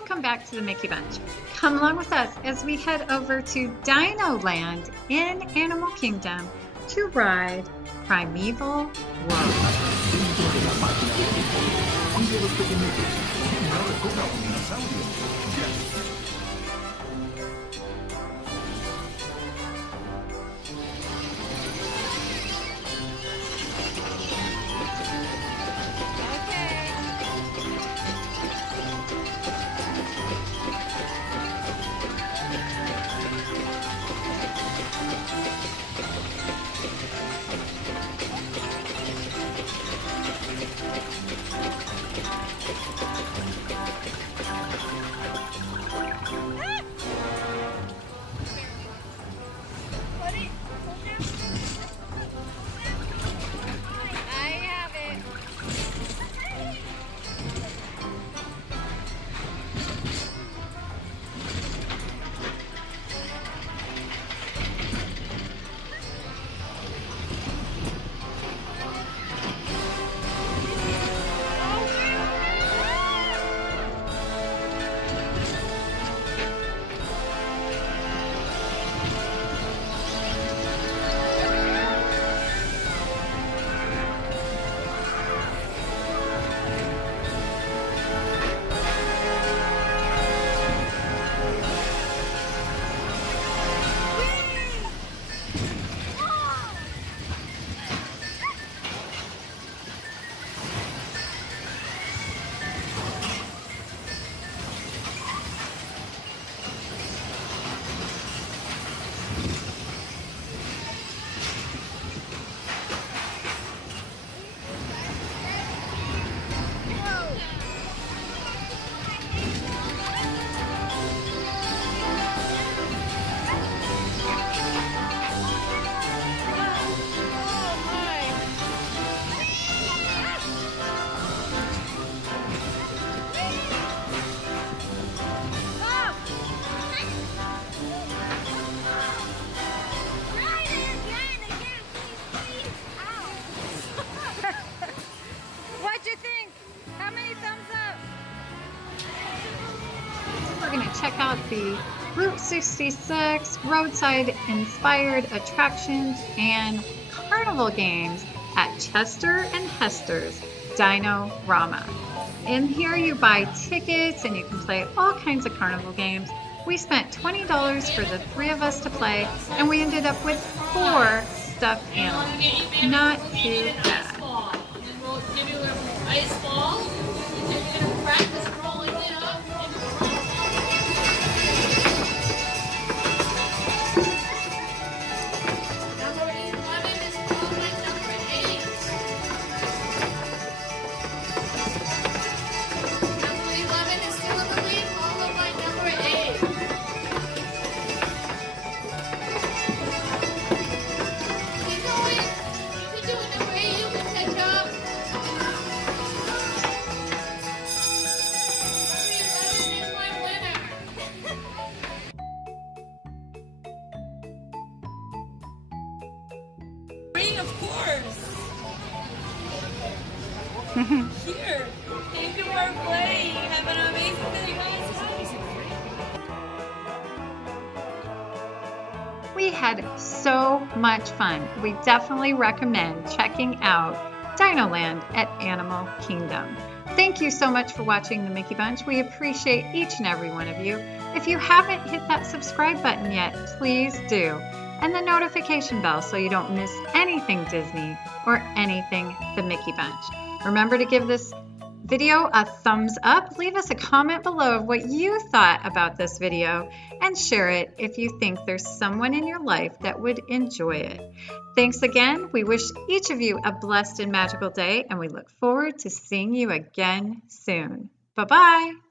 welcome back to the Mickey Bunch. Come along with us as we head over to Dino Land in Animal Kingdom to ride Primeval Whirl. We're going to check out the Route 66 roadside inspired attractions and carnival games at Chester and Hester's DinoRama. In here you buy tickets and you can play all kinds of carnival games. We spent $20 for the 3 of us to play, and we ended up with 4 stuffed animals. Not too bad. We'll give you an ice ball. You're going to practice rolling it up. Number 11 is followed by number 8. Number 11 is still in the lead, followed by number 8. Keep going. You can do it, number 8. You can catch up. Of course. Here. Thank you for playing. Have an amazing day, guys. We had so much fun. We definitely recommend checking out Dino Land at Animal Kingdom. Thank you so much for watching the Mickey Bunch. We appreciate each and every one of you. If you haven't hit that subscribe button yet, please do. And the notification bell so you don't miss anything Disney or anything the Mickey Bunch. Remember to give this video a thumbs up, leave us a comment below of what you thought about this video, and share it if you think there's someone in your life that would enjoy it. Thanks again. We wish each of you a blessed and magical day, and we look forward to seeing you again soon. Bye-bye.